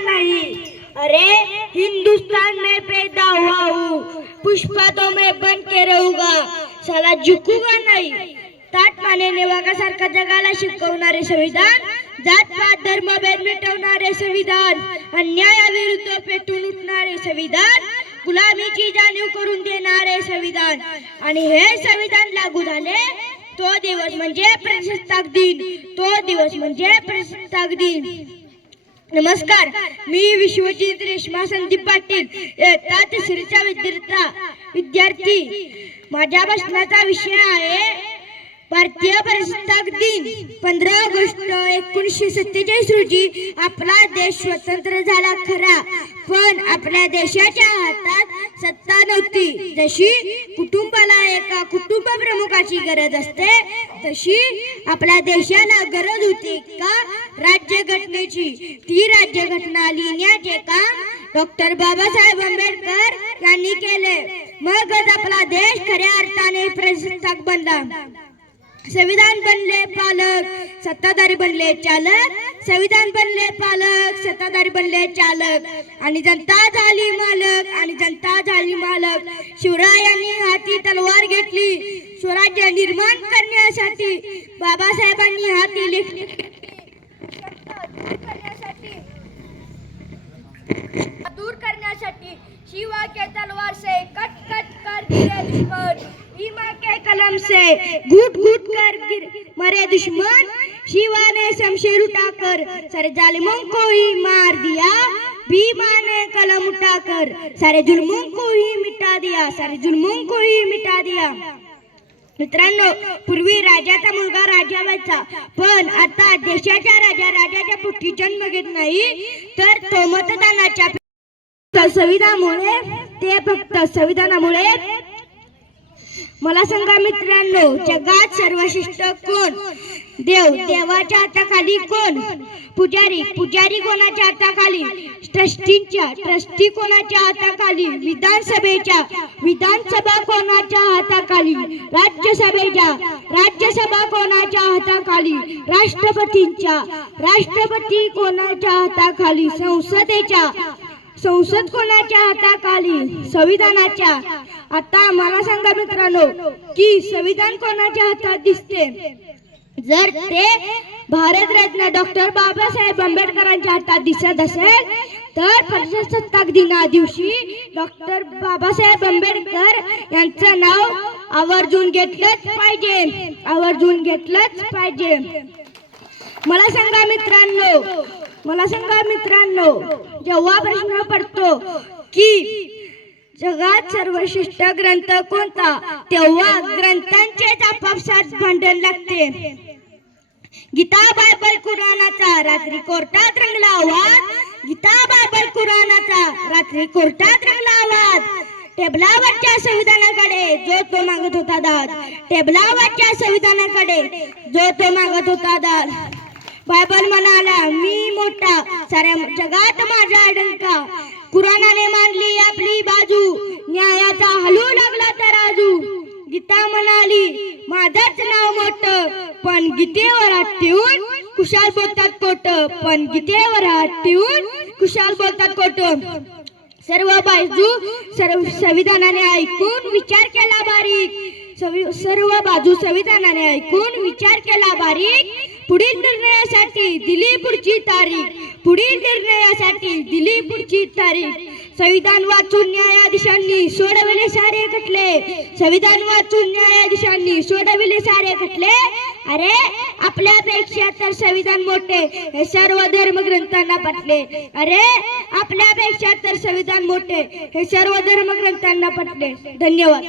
नहीं। अरे हिंदुस्तान में पैदा हुआ हूँ, पुष्पा तो मैं बन के रहूंगा, साला झुकूंगा नहीं। ताट मानेने वाघासारखा जगाला शिकवणारे संविधान, जात पात धर्मभेद मिटवणारे संविधान, अन्यायाविरुद्ध पेटून उठणारे संविधान, गुलामीची जाणीव करून देणारे संविधान। आणि हे संविधान लागू झाले तो दिवस म्हणजे प्रजासत्ताक दिन, तो दिवस म्हणजे प्रजासत्ताक दिन। नमस्कार, मी विश्वजित रेश्मा संदीप पाटील, इयत्ता तिसरीचा विद्यार्थी। माझ्या भाषणाचा विषय आहे भारतीय प्रजासत्ताक दिन। 15 ऑगस्ट 1947 रोजी आपला देश स्वतंत्र झाला खरा, पण आपल्या देशाच्या हातात सत्ता नव्हती। जशी कुटुंबाला एका कुटुंब प्रमुखाची गरज असते, तशी आपल्या देशाला गरज होती का राज्यघटनेची। ती राज्यघटना लिहिण्याचे काम डॉक्टर बाबासाहेब आंबेडकर यांनी केले। मगच आपला देश खऱ्या अर्थाने प्रजासत्ताक बनला। संविधान बनले पालक, सत्ताधारी बनले चालक, संविधान बनले पालक, सत्ताधारी बनले चालक, आणि जनता झाली मालक, आणि जनता झाली मालक। शिवरायांनी हाती तलवार घेतली स्वराज्य निर्माण करण्यासाठी, बाबासाहेबांनी हाती लेखली दूर करण्यासाठी। शिवा के तलवार से कट कट कर गिरे दुश्मन, भीमा के कलम से घुट घुट कर मरे दुश्मन। शिवा ने शमशीर उठाकर सारे जालिमों को ही मार दिया, भीमा ने कलम उठाकर सारे जुल्मों को ही मिटा दिया, सारे जुल्मों को ही मिटा दिया। मित्रांनो, पूर्वी राजाचा मुलगा राजा व्हायचा, पण आता देशाच्या राजाच्या पोटी जन्म घेत नाही, तर तो मतदानाच्या संविधानामुळे, ते फक्त संविधानामुळे। मला सांगा मित्रांनो, जगात सर्वश्रेष्ठ कोण? देव, देवाच्या हाताखाली कोण? पुजारी, पुजारी कोणाच्या हाताखाली? ट्रस्टी कोणाच्या हाताखाली? विधानसभा कोणाच्या हाताखाली? राज्यसभा कोणाच्या हाताखाली? राष्ट्रपती कोणाच्या हाताखाली? संसद कोणाच्या हाताखाली? संविधानाच्या। आता मला सांगा मित्रांनो, की संविधान कोणाच्या हातात दिसते? जर ते भारतरत्न डॉक्टर बाबासाहेब आंबेडकरांच्या हातात दिसत असेल, तर प्रजासत्ताक दिना दिवशी डॉक्टर बाबासाहेब आंबेडकर यांचं नाव आवर्जून घेतलंच पाहिजे, आवर्जून घेतलंच पाहिजे। मला सांगा मित्रांनो, जेव्हा प्रश्न पडतो की जगात सर्वश्रेष्ठ ग्रंथ कोणता, तेव्हा ग्रंथांचेच आपापसात भांडण लागते। गीता, बायबल, कुराणाचा रात्री कोर्टात रंगला आवाज, गीता, बायबल, कुराणाचा रात्री कोर्टात रंगला आवाज। टेबलावरच्या संविधानाकडे जो तो मागत होता दाद, टेबलावरच्या संविधानाकडे जो तो मागत होता दाद। बायबल म्हणाला, मी मोठा, साऱ्या जगात माझा डंका। कुराणाने मांडली आपली बाजू, न्यायाचा हलू लागला तराजू। गीता म्हणाली, माझंच नाव मोठं, पण गीतेवर हात ठेवून कुशाल बोलतात खोट, पण गीतेवर हात ठेवून कुशाल बोलतात खोट। सर्व बाजू संविधानाने ऐकून विचार केला बारीक, सर्व बाजू संविधानाने ऐकून विचार केला बारीक। पुढील निर्णयासाठी दिली पुढची तारीख, पुढील निर्णयासाठी दिली पुढची तारीख। संविधान वाचून न्यायाधीशांनी सोडविले सारे खटले, संविधान वाचून न्यायाधीशांनी सोडविले सारे खटले। अरे आपल्यापेक्षा तर संविधान मोठे हे सर्व धर्मग्रंथांना पटले, अरे आपल्यापेक्षा तर संविधान मोठे हे सर्व धर्मग्रंथांना पटले। धन्यवाद।